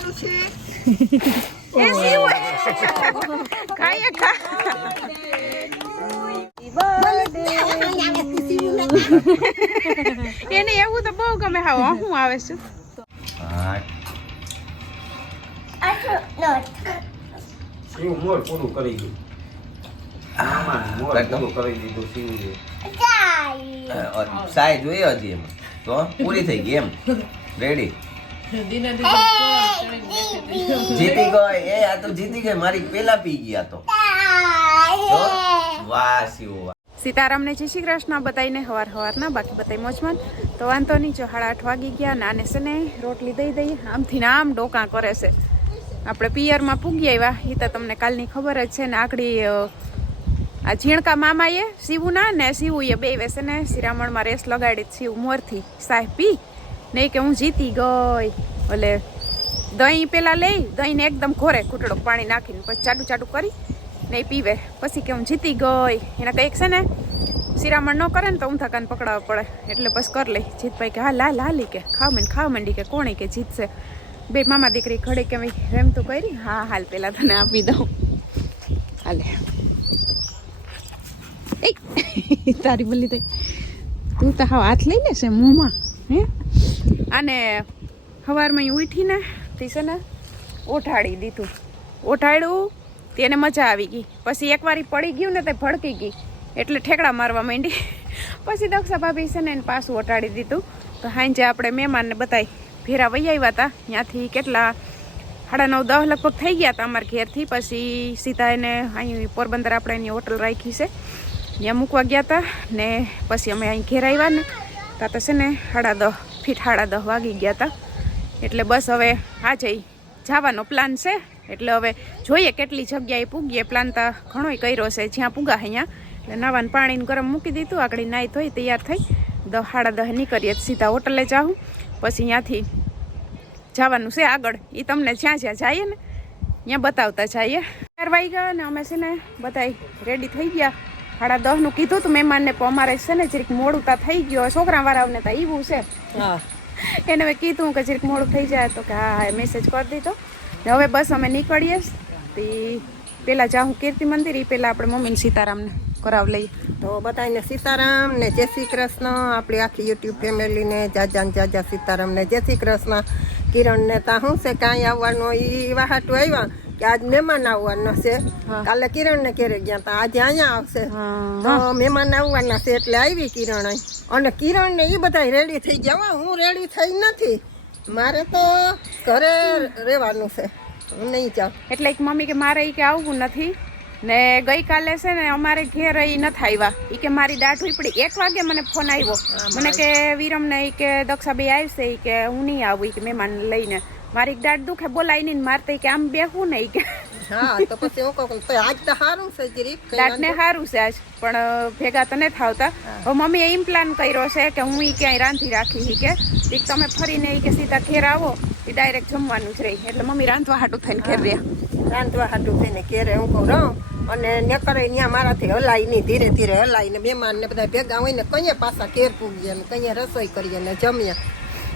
ખાવાનું છે? ખાઈએ ખા. એને એવું તો બહુ ગમે હા હું આવે છું? મોર પૂરું કરી દીધું મામા મોર પૂરું કરી દીધું શિવજીએ સાય જોઈએ હજી એમાં. તો પૂરી થઈ ગઈ એમ. રેડી જીતી ગઈ. એ આ તો જીતી ગઈ. મારી પેલા પી ગયા તો. વાહ શિવ સીતારામને જય શ્રી કૃષ્ણ બતાવીને હવાર હવારના બાકી બતાવી મોજમાં તો વાંધો નહીં જો સાડા આઠ વાગી ગયા નાને છે ને રોટલી દઈ દઈએ. આમથી ને આમ ડોકા કરે છે. આપણે પિયરમાં પૂગી આવ્યા. એ તો તમને કાલની ખબર જ છે ને આકડી આ ઝીણકા મામાએ શિવુના ને શિવુએ બે વેસે ને શિરામણમાં રેસ લગાડી જ શિવ મોરથી. સાહેબ પી. નહીં કે હું જીતી ગઈ. એટલે દહીં પેલા લઈ, દહીંને એકદમ ઘોરે ઘૂંટડો પાણી નાખીને પછી ચાડું ચાડું કરી ને પીવે. પછી કે હું જીતી ગઈ. એના કંઈક છે ને, શિરામણ ન કરે ને તો ઊંધા કાન પકડાવવા પડે. એટલે બસ કરી લઈ જીતભાઈ કે, હા, લા, લાલી કે, ખાવ મને, ખાવ મંડી કે, કોણે કે જીતશે? બે મામા દીકરી ખડે કે ભાઈ રેમ તું કરી, હા, હાલ પહેલાં તને આપી દઉં. હાલે. તારી બોલી થઈ તું તો હાવ હાથ લઈ લેશે મોંમાં, હે? અને સવારમાં અહીં ઉઠીને તે છે ને ઓઠાડી દીધું. ઓઠાડ્યું તેને મજા આવી ગઈ. પછી એકવાર પડી ગયું ને તે ભડકી ગઈ. એટલે ઠેકડા મારવા માંડી. પછી દક્ષા ભાભી છે ને એને પાછું ઓટાડી દીધું. તો હાંજે આપણે મહેમાનને બતાવી ફેરા વહી આવ્યા હતા ત્યાંથી કેટલા સાડા નવ દસ લગભગ થઈ ગયા હતા અમારા ઘેરથી. પછી સીધા એને અહીં પોરબંદર આપણે એની હોટલ રાખી છે. ત્યાં મૂકવા ગયા હતા ને પછી અમે અહીં ઘેર આવ્યા ને. ત્યાં તો છે ને સાડા દસ ફીટ સાડા દસ વાગી ગયા હતા એટલે બસ હવે આજે જવાનો પ્લાન છે. એટલે હવે જોઈએ કેટલી જગ્યાએ પૂગીએ. પ્લાન તો ઘણોય કર્યો છે. જ્યાં પૂગા અહીંયા એટલે નાવાનું પાણીને ગરમ મૂકી દીધું. આગળ નાહી ધોઈ તૈયાર થઈ. દહ સાડા દસ નીકળીએ સીધા હોટલે જાઉં પછી ત્યાંથી જવાનું છે આગળ. એ તમને જ્યાં જ્યાં જઈએ ને ત્યાં બતાવતા જઈએ. ચાર ગયા ને અમે છે ને બધા રેડી થઈ ગયા. સાડા દહનું કીધું તું મહેમાનને પણ અમારે છે ને, જરીક મોડું તા થઈ ગયો. છોકરાવાળાઓને તો એવું છે. એને મેં કીધું કે જરીક મોડું થઈ જાય તો કે હા હા મેસેજ કરી દીધો. ને હવે બસ અમે નીકળીએ તે પેલા જાઉં કીર્તિ મંદિર એ પેલા આપણે મમ્મીને સીતારામને કરાવ લઈએ. તો બધાને સીતારામ ને જય શ્રી કૃષ્ણ. આપણી આખી યુટ્યુબ ફેમિલીને જાજા ને જાજા સીતારામ ને જય શ્રી કૃષ્ણ. કિરણ ને તા શું છે કાંઈ આવવાનો? એ વાહાટું આવ્યા. કે આજ મહેમાન આવવાનો છે. કાલે કિરણ ને ઘેરે ગયા તા આજે અહીંયા આવશે. તો મહેમાન આવવાના છે એટલે આવી કિરણ અને કિરણ ને એ બધા રેડી થઈ ગયા. હું રેડી થઈ નથી. મારે તો ઘરે રહેવાનું છે. હું નહીં જાઉં. એટલે એક મમ્મી કે મારે એ કે આવવું નથી. ને ગઈકાલે છે ને અમારે ઘેર એ નથી આવ્યા. એ કે મારી દાઢ ઉપડી એક વાગે મને ફોન આવ્યો. મને કે વિરમ ને ઈ કે દક્ષાબેન આવશે. એ કે હું નહીં આવું. એ કે મહેમાન લઈને. મારી દાઢ દુખે બોલાય નહીં ને કે આમ બેહું નહીં કે. હા તો પછી હું કહું તો આજ તો સારું છે જરીક કંઈ સારું છે આજ પણ ભેગા તો નથી આવતા. હવે મમ્મીએ એમ પ્લાન કર્યો છે કે હું એ ક્યાંય રાંધી રાખી કે. તમે ફરીને કે સીધા ઘેર આવો એ ડાયરેક્ટ જમવાનું જ રહી. એટલે મમ્મી રાંધવા હાટું થઈને ઘેર રહ્યા. રાંધવા હાટું થઈને ઘેરે હું કહું રહું અને ને કરે ત્યાં મારાથી હલાય નહીં ધીરે ધીરે હલાય ને મહેમાન ને બધા ભેગા હોય ને કઈએ પાછા ઘેર પૂગીએ ને કઈએ રસોઈ કરીએ ને જમીએ.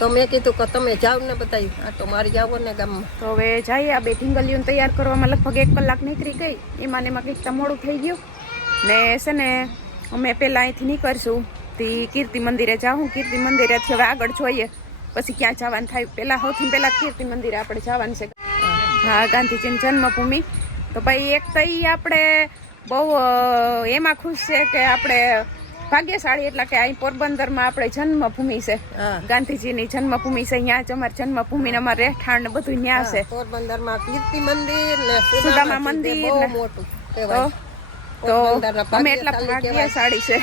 તો મેં કીધું કે તમે જાઓ ને બધા તો મારી આવો ને ગામમાં. તો હવે જઈએ આ બે ઢીંગલીઓને તૈયાર કરવામાં લગભગ એક કલાક નીકળી ગઈ. એમાં ને એમાં કંઈક મોડું થઈ ગયું. ને છે ને, અમે પહેલાં અહીંથી નીકળશું. તે કીર્તિ મંદિરે જાઉં કીર્તિ મંદિરેથી હવે આગળ જોઈએ. પછી ક્યાં જવાનું થાય. પહેલાં સૌથી પહેલાં કીર્તિ મંદિરે આપણે જવાનું છે. હા, ગાંધીજીની જન્મભૂમિ. તો ભાઈ એક તો એ આપણે બહુ એમાં ખુશ છે કે આપણે ભાગ્યશાળી એટલે કે અહીં પોરબંદરમાં આપણે જન્મભૂમિ છે. ગાંધીજી ગાંધીજીની જન્મભૂમિ છે અહીંયા જ અમારી જન્મભૂમિ ને અમારે રહેઠાણ ને બધું ત્યાં છે. પોરબંદરમાં કીર્તિ મંદિર ને સુદામા મંદિર મોટું તો તો અમે એટલા ભાગ્યશાળી છે.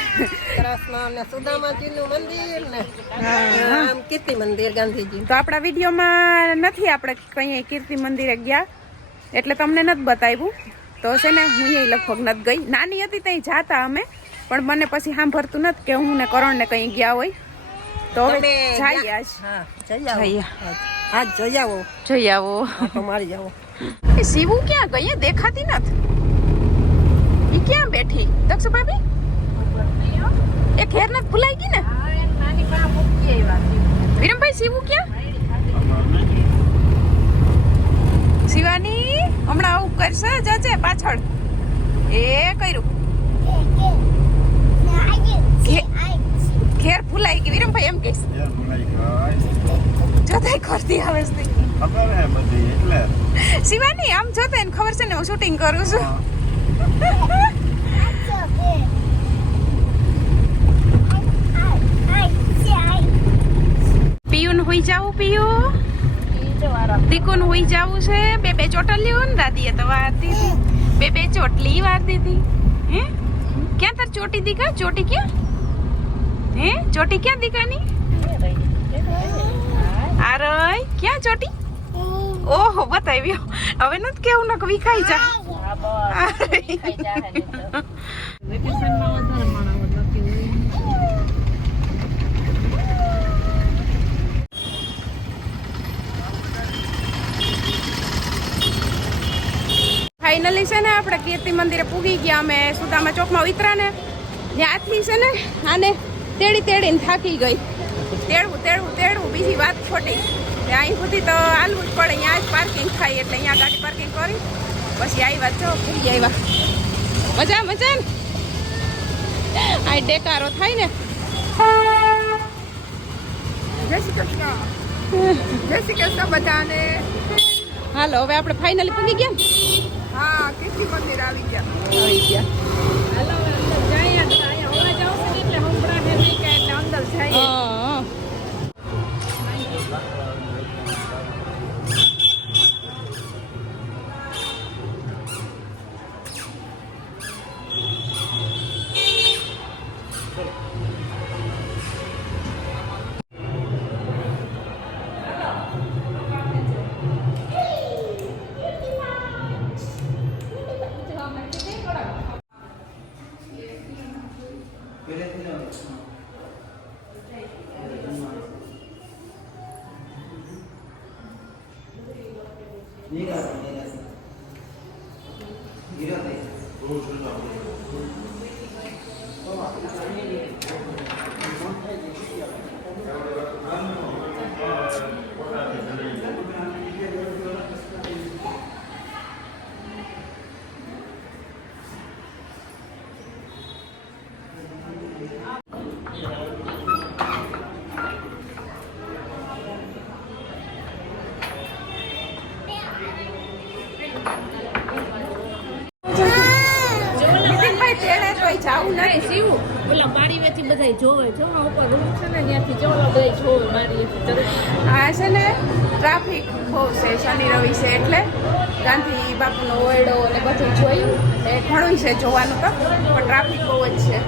ને કીર્તિ મંદિર ગાંધીજી. તો આપણા વિડીયોમાં નથી આપણે કઈ કીર્તિ મંદિરે ગયા એટલે તમને નથી બતાવ્યું. તો છે ને હું લગભગ નથી ગઈ. નાની હતી ત્યાં જાતા અમે. પણ મને પછી સાંભળતું નથી કે હું ને કરણ ને કઈ ગયા હોય. તો હવે આજ. જઈ આવો. આજ જઈ આવો. જઈ આવો. મારી આવો. એ શિવુ ક્યાં ગઈ? દેખાતી નથી. એ ક્યાં બેઠી? દક્ષ ભાભી? એ ઘેર નથી ભૂલાઈ ગઈ ને? વિરમભાઈ શિવુ ક્યાં? શિવાની હમણાં આવું કરશે જજે પાછળ. એ કર્યું. ઘેર ભૂલાઈ ગઈ. વિરમભાઈ એમ કહીશ જોતાય કરતી આવે છે શિવાની આમ જોતા એને ખબર છે ને હું શૂટિંગ કરું છું. પિયુન હોઈ જાવું પિયુ? દીકુન હુઈ જાવું છે. બે બે ચોટલીઓ ને દાદીએ તો વાર દીધી. બે બે ચોટલી વાર દીધી. હે? ક્યાં તાર ચોટી દીકા ચોટી ક્યાં? હે? ચોટી ક્યાં દીકાની? આરય ક્યાં ચોટી? ઓહો, બતાવ્યો. હવે નથી કેવું નક વિખાઈ જા ફાઇનલી છે ને આપણે કીર્તિ મંદિરે પૂગી ગયા. અમે સુદામા ચોકમાં ઉતરા ને. ત્યાંથી છે ને આને તેડી તેડીને થાકી ગઈ. તેડવું તેડવું તેડવું બીજી વાત ખોટી. અહીં સુધી તો હાલવું જ પડે અહીંયા જ પાર્કિંગ થાય એટલે અહીંયા ગાડી પાર્કિંગ કરી પછી આવ્યા જો ફરી આવ્યા. મજા મજા. ને આ ડેકારો થાય ને. જય શ્રી કૃષ્ણ. જય શ્રી કૃષ્ણ બધાને. હાલો હવે આપણે ફાઇનલી પૂગી ગયા હા કીર્તિ મંદિર આવી ગયા. આવી ગયા. હા નીતિનભાઈ બધાય જોવે. જો આ ઉપર રૂમ છે ને, ત્યાંથી જો બધાય જોવે મારી આ છે ને ટ્રાફિક બહુ છે, શનિ, રવિ છે એટલે ગાંધી બાપુનો ઓરડો ને બધું જોયું. એ ઘણું છે જોવાનું તો, પણ ટ્રાફિક બહુ જ છે.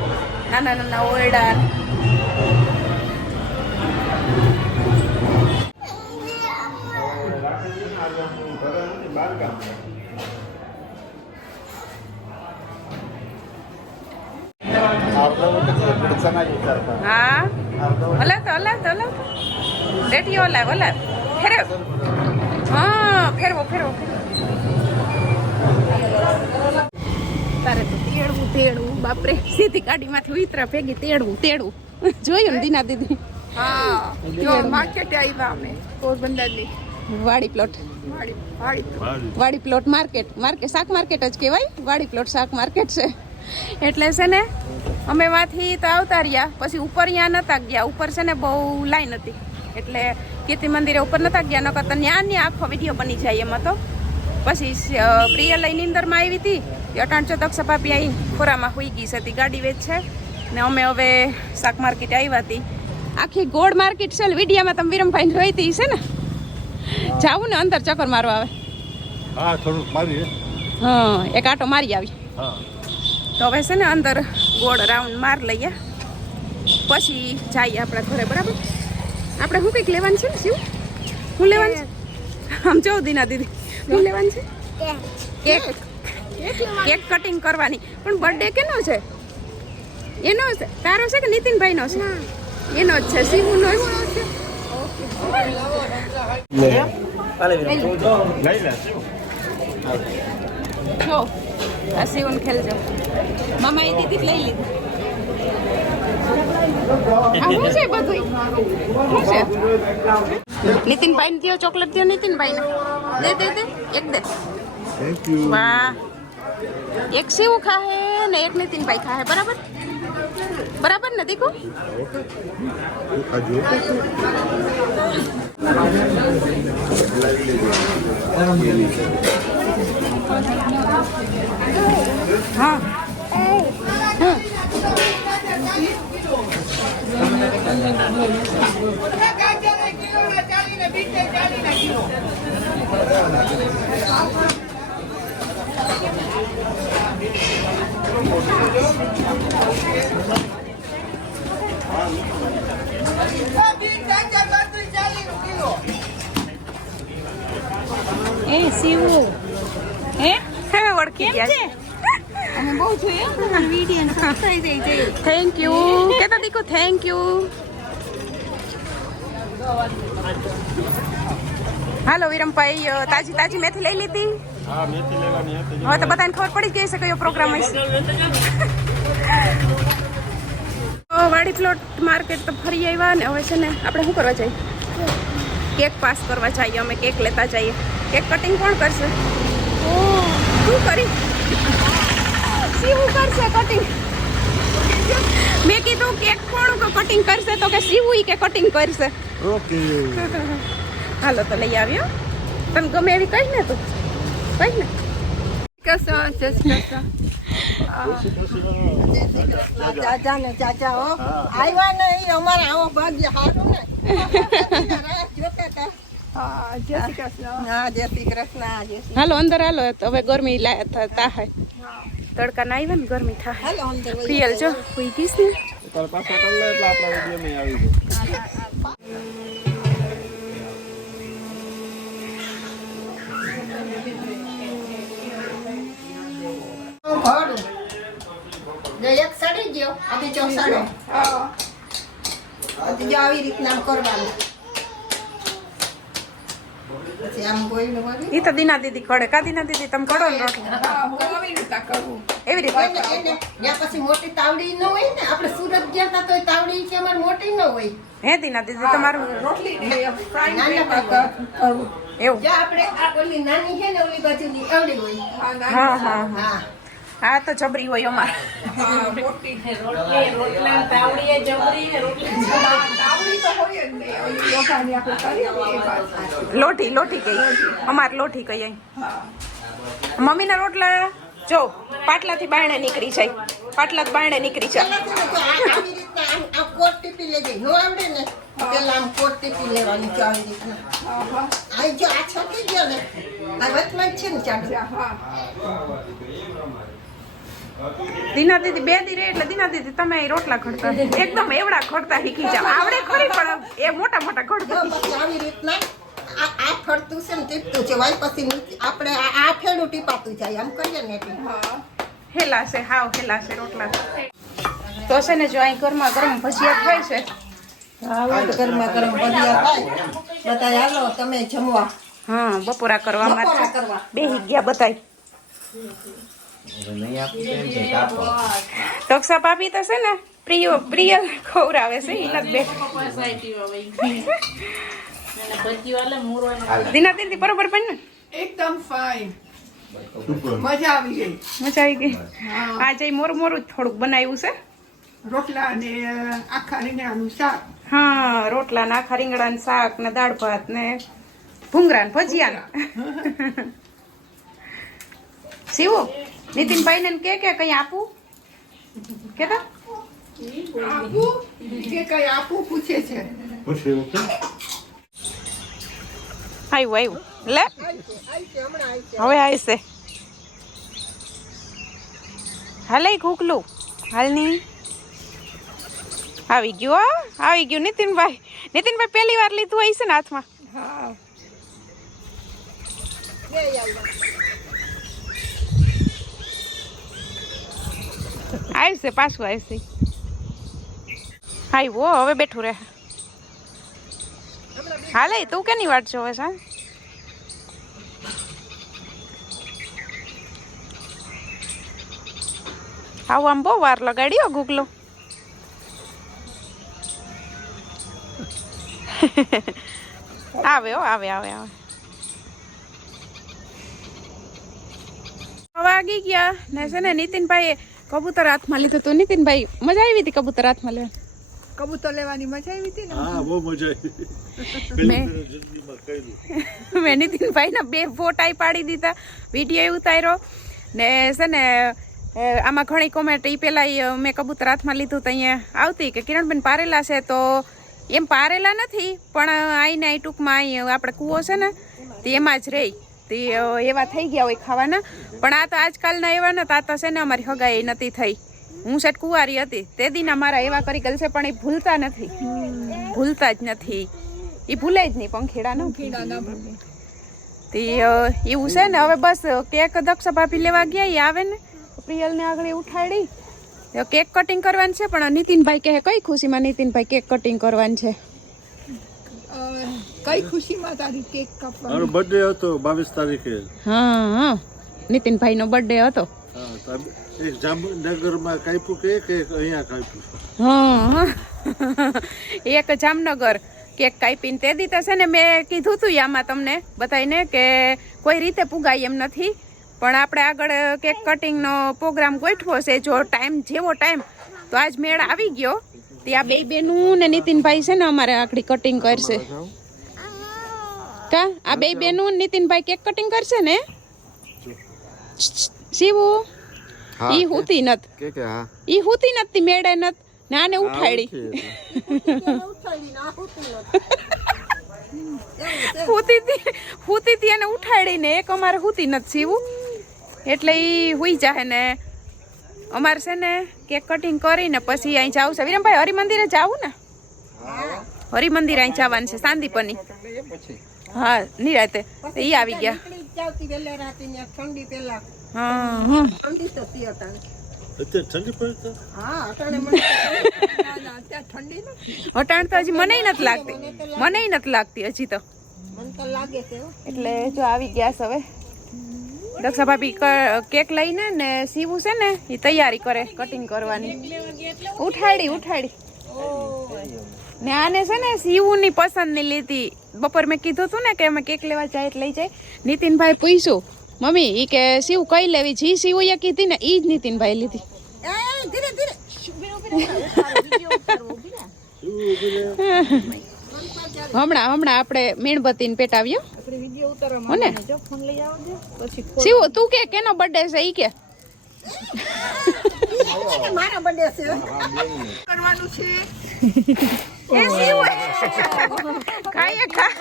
નાના નાના ઓરડા તો હલાવ રેડિયો હલાવ હલાવ ફેરવ. હા ફેરવો ફેરવો ફેરવો. તારે તો તેડવું તેડવું. બાપરે સીધી ગાડીમાંથી ઉતરા ભેગી તેડવું તેડવું. જોયું ને દીના દીદી? હા. જો માર્કેટે આવ્યા અમે. પોરબંદરની. વાડી પ્લોટ. વાડી વાડી. વાડી પ્લોટ માર્કેટ. માર્કેટ શાક માર્કેટ જ કહેવાય. વાડી પ્લોટ શાક માર્કેટ છે. એટલે છે ને અમે વાંથી તો આવતા રહ્યા પછી ઉપર ત્યાં નતા ગયા. ઉપર છે ને બહુ લાઈન હતી. એટલે કીર્તિ મંદિરે ઉપર નતા ગયા નકર તો ત્યાં ને આખો વીડિયો બની જાય એમાં તો. પછી પ્રિય લઈ નિંદરમાં આવી હતી અટાણ ચોતક સભા ત્યાં ખોરામાં હોઈ ગઈ હતી ગાડી વેચ છે. ને અમે હવે શાક માર્કેટ આવ્યા હતી. આખી ગોળ માર્કેટ છે વિડીયામાં તમે વિરમભાઈ જોઈ હતી છે ને? જાવું ને અંદર ચક્કર મારવા આવે. હા થોડુંક મારી હા એક આટો મારી આવી. હા. તો હવે છે ને અંદર ગોળ રાઉન્ડ માર લઈએ. પછી જઈએ આપણા ઘરે બરાબર? આપણે શું કંઈક લેવાનું છે? ને શિવ શું લેવાનું છે? આમ જો દીના દીદી. શું લેવાનું છે? કેક. કેક. કટિંગ કરવાની. પણ બર્થડે કેનો છે? એનો છે? તારો છે કે નીતિનભાઈનો છે? એનો જ છે. શિવનો છે? જો. આ શિવન ખેલજો. મામા એ દીદી લઈ લીધી. શું છે બધું શું છે? નીતિનભાઈ દો ચોકલેટ દો નીતિનભાઈ ને દે દે દે એક દે. થેન્ક યુ વાહ. એક શિવ ખાહે ને એક નીતિનભાઈ ખાહે બરાબર? બરાબર ને દીકુ? હા હમ. એ સીવું હે? હે ઓળખી ગયા અમે બહુ જોઈએ. વીડિયો સબસ્ક્રાઇબ થઈ જાય. થેન્ક યુ કેતા દીકુ થેન્ક યુ હાલો વિરમભાઈ તાજી તાજી મેથી લઈ લીધી? હા મેથી લેવાની હતી હવે તો બધાને ખબર પડી ગઈ છે કયો પ્રોગ્રામ હશે. તો વાડી પ્લોટ માર્કેટ તો ફરી આવ્યા ને હવે છે ને આપણે શું કરવા જઈએ? કેક પાસ કરવા જઈએ અમે કેક લેતા જઈએ. કેક કટિંગ કોણ કરશે? ઓ શું કરી શિવું કરશે કટિંગ મેં કીધું કેક કોણ કટિંગ કરશે તો કે શિવું ઈ કે કટિંગ કરશે ઓકે હાલો તો લઈ આવ્યો તને ગમે એવી કઈ ને તું કઈ ને કૃષ્ણ જય શ્રી કૃષ્ણ ચાચા ને ચાચા હો આવ્યા ને ઈ અમારા આવો ભાગ્ય સારું ને રાહ જોતા હતા હાલો અંદર હાલો. તો હવે ગરમી થાય તડકા ના આવ્યા ને ગરમી થાય હાલો અંદર વહી પ્રિયલ જો કોઈ ગઈશ ને. એક સડી ગયો હવે જો સડે હજી જો આવી રીતના આમ કરવાનું. પછી આમ ગોઈનું વળી ઈ તો દીના દીદી ખડે કા દીના દીદી? તમે કરો ને રોટલા એવી રીતે ત્યાં પછી મોટી તાવડી ન હોય ને આપણે સુરત ગયા હતા તો તાવડી છે અમારે મોટી ન હોય. હે દીના દીદી તમારું રોટલી એવું. આપણે આ ઓલી નાની છે ને ઓલી બાજુની આવડી હોય. હા હા. હા. હા તો જબરી હોય અમારે. લોઠી લોઠી કહીએ. અમાર લોઠી કહીએ. મમ્મીના રોટલા જો પાટલાથી બાયણે નીકળી જાય. પાટલા બાયણે નીકળી જાય આ- છે ને આ વચમાં જ છે ને ચાલુ દીના દીદી બે દી રે એટલે દીના દીદી તમે રોટલા ખડતા એકદમ એવડા ખડતા શીખી જાવ આવડે ખરી પણ એ મોટા મોટા ખડતા આવી રીતના આ આ ફરતું છે ને ટીપતું છે. વાય પછી આપણે આ આ ફેડું ટીપાતું જાય. આમ કરીએ ને એટલે. હેલાશે હાવ હેલાશે રોટલા તો છે ને જો અહીં ગરમા ગરમ ભજીયા થાય છે. હા ગરમા ગરમ ભજીયા થાય બધા હાલો તમે જમવા. હા બપોરા કરવા માટે બેહી ગયા બધાય. ટોક્સા પાપી તો છે ને પ્રિય પ્રિય ખવડાવે છે એ નથી દીના દીદી બરોબર ને? એકદમ ફાઇન મજા આવી ગઈ. મજા આવી ગઈ? આજે મોરું મોરું જ થોડુંક બનાવ્યું છે? રોટલા અને આખા રીંગણાનું શાક. હા રોટલા ને આખા રીંગણા શાક ને દાળ ભાત ને ભૂંગરા ને ભજીયા ને. શિવો? નીતિનભાઈ ને કે કે કઈ આપું? કેતા? આપું કે કઈ આપું પૂછે છે આવ્યું આવ્યું લે. હવે આવશે હાલે કુકલું હાલની. આવી ગયું આવી ગયું. નીતિનભાઈ નીતિનભાઈ પહેલી વાર લીધું હશે ને હાથમાં? આવશે, પાછું આવશે. આવ્યું હવે બેઠું રહે. હાલે, તું કેની વાટ જોવે છે? આવું આમ બહુ વાર લગાડ્યો ગુગલો આવે હો, આવે આવે આવે. વાગી ગયા ને છે ને નીતિનભાઈએ કબૂતર હાથમાં લીધું તો નીતિનભાઈ મજા આવી હતી કબૂતર હાથમાં લેવા કબૂતર લેવાની મજા આવી હતી ને? હા બહુ મજા આવી. મેં નીતિનભાઈના બે ફોટા પાડી દીધા વીડિયો ઉતાર્યો. ને છે ને આમાં ઘણી કોમેન્ટ એ પહેલાં મેં કબૂતર હાથમાં લીધું તો અહીંયા આવતી કે કિરણબેન પારેલા છે તો એમ પારેલા નથી પણ આઈને અહીં ટૂંકમાં અહીં આપણે કૂવો છે ને તે એમાં જ રહી. તે એવા થઈ ગયા હોય ખાવાના. પણ આ તો આજકાલના એવા ને આ તો છે ને અમારી હગાઈ નથી થઈ. હું સેટ કુંવારી હતી. તે દીના મારા એવા કરી ગયેલ છે પણ એ ભૂલતા નથી. ભૂલતા જ નથી. એ ભૂલે જ નહીં પંખેડા ન તે એવું છે ને, હવે બસ કેક દક્ષ ભાભી લેવા ગયા, એ આવે ને. પ્રિયલને આગળ ઉઠાડી. કેક કટિંગ કરવાની છે, પણ નીતિનભાઈ કહે, કઈ ખુશીમાં નીતિનભાઈ કેક કટિંગ કરવાનું છે? કઈ ખુશીમાં તારી કેક મારો બર્થડે હતો બાવીસ તારીખે. હા હા. નીતિનભાઈનો બર્થડે હતો. એક જામનગરમાં કાપ્યું કે એક અહીંયા કાપ્યું. હા એક જામનગર કેક કાપીને તે દીતે છે ને મેં કીધું તું આમાં તમને બધાને કે કોઈ રીતે પુગાય એમ નથી. પણ આપણે આગળ કેક કટિંગનો પ્રોગ્રામ ગોઠવો છે જો ટાઈમ જેવો ટાઈમ તો આજ મેળ આવી ગયો. ત્યાં બે બેનું ને નીતિનભાઈ છે ને અમારે આખડી કટિંગ કરશે. કા? આ બે બેનું નીતિનભાઈ કેક કટિંગ કરશે ને? શિવુ? ઈ હુતી નત. કે કે હા. ઈ હુતી નથી મેળે નત. ને આને ઉઠાડી હુતી. તી હુતી તી એને ઉઠાડીને એક અમારે હુતી નથી શિવુ. એટલે ઈ હુઈ જાહે ને. અમારે છે ને કેક કટિંગ કરીને પછી અહીં જવું છે. વિરમભાઈ હરિ મંદિરે જાવું ને? હરિ મંદિર અહીં જવાનું છે સાંદીપની. હા નિરાતે. એ આવી ગયા. રાતે ને અટાણે. તો? ના ના હજી મને નથી લાગતી. મને નથી લાગતી હજી તો. મને તો લાગે છે હો. એટલે જો આવી ગયા છે હવે. દક્ષા ભાભી કેક લઈને ને સીવું છે ને એ તૈયારી કરે કટિંગ કરવાની. ઉઠાડી ઉઠાડી. ને આને છે ને સીવું ની પસંદની લીધી. બપોર મેં કીધું હતું ને કે અમે કેક લેવા જાય એટલે લઈ જાય. નીતિનભાઈ પૂછ્યું મમ્મી ઈ કે સીવું કઈ લેવી? જી સીવું એ કીધી ને ઈ જ નીતિનભાઈ લીધી. ધીરે ધીરે. હમણાં હમણાં આપણે મીણબત્તીને પેટાવીએ. આપણે વીડિયો ઉતારવા ને જો ફોન લઈ આવજો પછી સીવું તું કે કેનો બર્થડે છે ઈ કે? મારા બર્થડે છે કરવાનું છે. એ સીવું ખાઈએ ખા.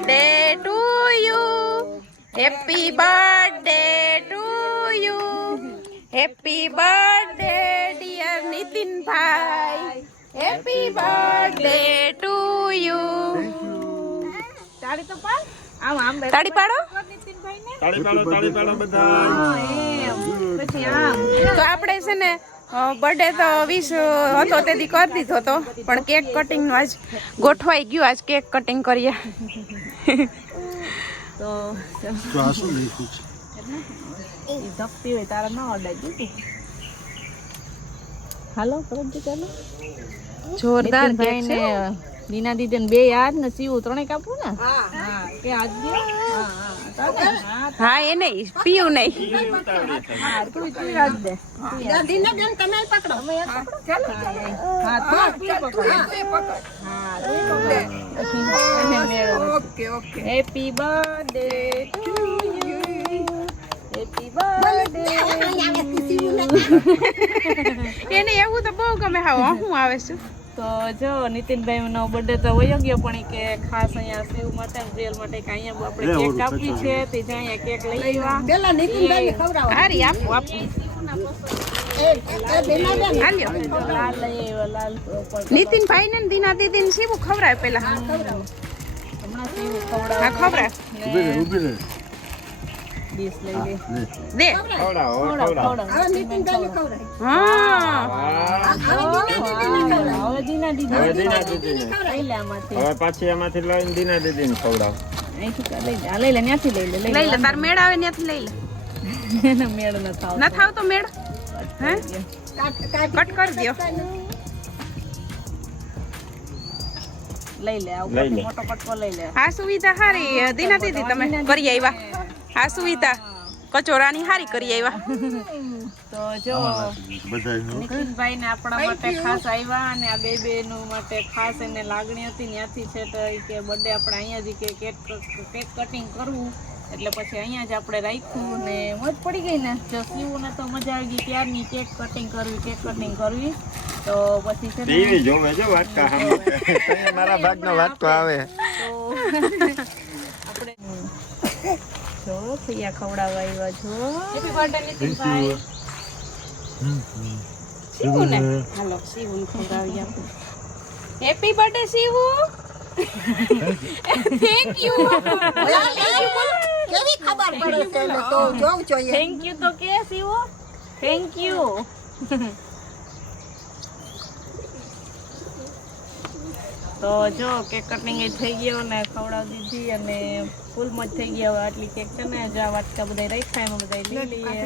Day to you happy birthday to you happy birthday dear Nitinbhai happy birthday to you તાળી તો પાડ. આમ આમ તાળી પાડો. તાળી પાડો તાળી પાડો બધા. પછી આમ. તો આપણે છે ને બર્થડે તો વીસ હતો તેથી કરી દીધો હતો પણ કેક કટિંગનું આજ ગોઠવાઈ ગયું આજ કેક કટિંગ કરીએ. તો તો આ શું લખ્યું છે? ઈ ધપતી હોય તારા ના અડાઈ ગયું હાલો ચાલો. જોરદાર કેક છે? ને દીના દીદી બે યાદ ને સીવું ત્રણે કાપવું ને? હા કે આજ હા હા તારે? હા હા એ નહીં પીયું નહીં હેપી બર્થડે ટુ એને એવું તો બહુ ગમે. હા હું આવે છું. તો જો નીતિનભાઈ નો બર્થડે તો વયો ગયો પણ કે ખાસ અહીંયા શિવ માટે ને પ્રિયલ માટે કે અહીંયા આપણે કેક કાપી છે તે જ્યાં અહીંયા કેક લઈ આવ્યા. પેલા નીતિનભાઈ ને ખવડાવો. હારી આપો આપો નીતિનભાઈ ને દીના દીદી ને શીવું ખવડાવે પેલા ખવડાવે. રહે. ડીશ લઈ લે દે ખવડાવ ખવડાવ હવે નીતિનભાઈ ને ખવડાય હા હવે દીના દીદી હવે દીના દીદીને લઈ લે આમાંથી હવે પાછી એમાંથી લઈને દીના દીદીને ખવડાવ લઈ લે આ લઈ લે ત્યાંથી લઈ લે લઈ લઈ લે તાર મેળ આવે ત્યાંથી લઈ લે લે મેળ ન થાવ ન થાવ તો મેળ હે કટ કરી દ્યો લઈ લે આ મોટો પટકો લઈ લે આ સુવિધા સારી દીના દીદી તમે કરી આવ્યા આ સુવિતા કચોરાની હારી કરી આવ્યા તો જો નિખિલભાઈ ને આપણા માટે ખાસ આવ્યા અને આ બે બેનું માટે ખાસ એને લાગણી હતી. ત્યાંથી છે તો કે બર્થડે આપણે અહીંયા જ કે કેક કેક કટિંગ કરવું. એટલે પછી અહીંયા જ આપણે રાખ્યું ને મોજ પડી ગઈ ને. જો સીવું ને તો મજા આવી ગઈ. ત્યારની કેક કટિંગ કરવી કેક કટિંગ કરવી. તો પછી છે ટીવી જોવે જો વાટકા મારા ભાગનો વાટકો આવે. તો થયા ખવડાવવા આવ્યા છો. હેપી બર્થડે નિતિનભાઈ શિવુને હાલો શિવુને ખવડાવી આપો happy birthday Shivu. Thank you કેવી ખબર પડે તો જોઉં જોઈએ. થેન્ક યુ તો કે શિવુ. થેન્ક યુ તો જો કેક કટિંગ થઈ ગયો ને ખવડાવી દીધી અને ફૂલ મજ થઈ ગયા હવે આટલી કેક છે ને જો આ વાટકા બધા રાખ્યા એમાં બધા લઈ લઈએ.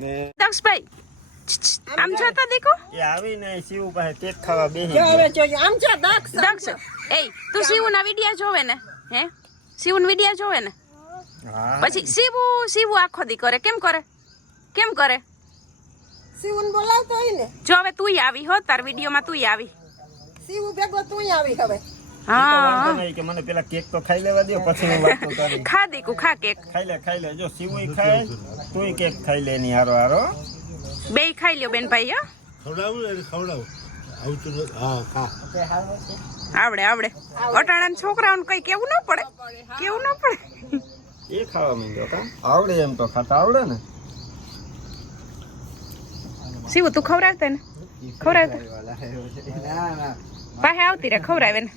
ને દક્ષભાઈ આમ જોતા દેખો. એ આવીને શિવ પાસે કેક ખાવા બેસી હવે જોઈએ આમ છો દક્ષ દક્ષ એ તું શિવના વિડિયા જોવે ને? હે? શિવના વિડિયા જોવે ને? પછી શિવુ શિવુ આખો દી કરે. કેમ કરે? કેમ કરે? શિવન બોલાવતો હોય ને. જો હવે તું આવી હો તાર વિડીયોમાં તું આવી. શિવ ભેગો તું આવી હવે. હા. કે મને પેલા કેક તો ખાઈ લેવા દો પછી હું વાતો કરી. ખા દીકુ ખા કેક. ખાઈ લે ખાઈ લે. જો શિવુય ખાય તુંય કેક ખાઈ લે ની હારો હારો. બેય ખાઈ લ્યો બેન ભાઈ હો. ખવડાવું ખવડાવું. આવતું હા ખા. આવડે આવડે. અટાણા છોકરાઓને કઈ કેવું ન પડે? કેવું ન પડે? એ ખાવા કા? આવડે એમ તો ખાતા આવડે ને? શિવ તું ખવડાવતા ને? ખવડાવતા? પાસે આવતી રે ખવડાવે ને.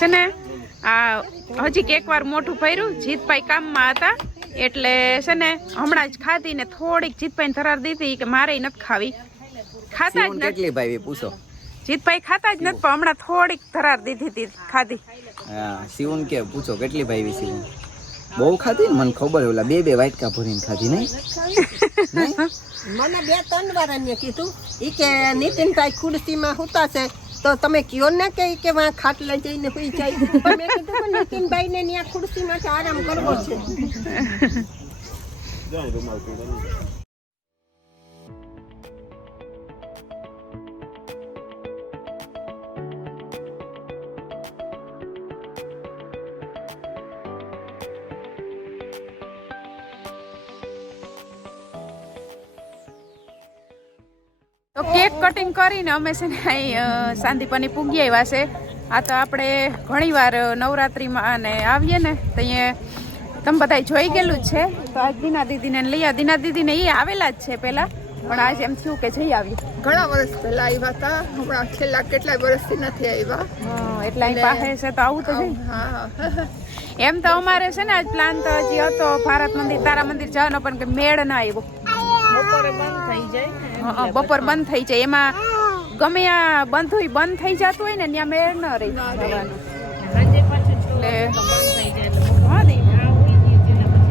છે ને આ હજી એક વાર મોઢું ફર્યું જીતભાઈ કામમાં હતા. એટલે છે ને હમણાં જ ખાધી ને થોડીક જીતભાઈ ધરાર દીધી કે મારે નથી ખાવી. ખાતા જ નથી. કેટલી ભાઈ પૂછો. જીતભાઈ ખાતા જ નથી પણ હમણાં થોડીક ધરાર દીધી હતી ખાધી. હા શિવન કે પૂછો કેટલી ભાઈ શિવન બહુ ખાધી ને મને ખબર ઓલા બે બે વાટકા ભરીને ખાધી નહીં? મને બે ત્રણ વાર એને કીધું એ કે નીતિનભાઈ ખુરશીમાં હુતા છે તો તમે કયો ને કે કે વાં ખાટલે જઈને હુઈ જાય. પણ મેં કીધું કે નીતિનભાઈ ને ત્યાં ખુરશીમાં આરામ કરવો છે. કેક કટિંગ કરીને અમે છે ને અહીં સાંદીપની પૂગી આવ્યા છે. આ તો આપણે ઘણીવાર નવરાત્રિમાં અને આવીએ ને તો અહીંયા તમે બધા જોઈ ગયેલું જ છે. તો આજ દીના દીદીને લઈ આવ્યા દીના દીદીને એ આવેલા જ છે પહેલાં પણ આજ એમ થયું કે જઈ આવી ઘણા વર્ષ પહેલા આવ્યા હતા. હમણાં છેલ્લા કેટલાય વર્ષથી નથી આવ્યા હા, એટલા અહીં પાસે છે તો આવું તો જઈ. હા એમ તો અમારે છે ને આજ પ્લાન તો હજી હતો. ભારત મંદિર તારા મંદિર જવાનો પણ કે મેળ ના આવ્યો. બપોરે બંધ થઈ જાય બપોર બંધ થઈ જાય. એમાં ગમે આ બંધ હોય બંધ થઈ જતું હોય ને ત્યાં મેળ ન રહી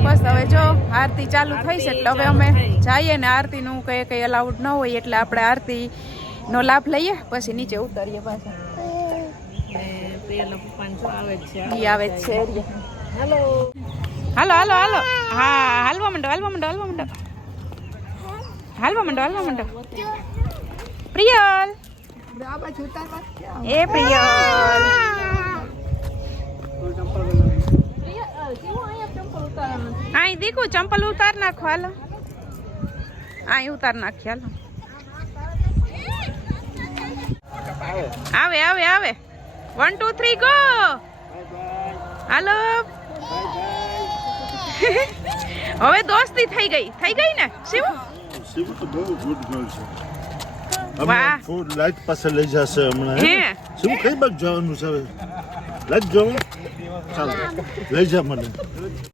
બસ હવે જો આરતી ચાલુ થઈ છે એટલે હવે અમે જઈએ ને આરતીનું કઈ કઈ અલાઉડ ન હોય એટલે આપણે આરતી નો લાભ લઈએ પછી નીચે ઉતરીએ પાછા. આવે છે. હેલો હાલો હાલો હાલો. હા હાલવા માંડો હાલવા માંડો હાલવા માંડો. હાલવા માંડો હાલવા માંડો. પ્રિયલ? એ પ્રિયલ. અહીં દીકુ, ચંપલ ઉતાર નાખો, હાલો. અહીં ઉતાર નાખી, હાલો. આવે આવે આવે. વન ટુ થ્રી ગો હાલો. હવે દોસ્તી થઈ ગઈ. થઈ ગઈ ને? શિવ? શિવ તો બહુ ગુડ ગર્લ છે હમણાં ફૂડ લાઈટ પાસે લઈ જશે હમણાં હે શિવ કઈ બાજુ જવાનું છે લાઈટ જવું ચાલો લઈ જા મને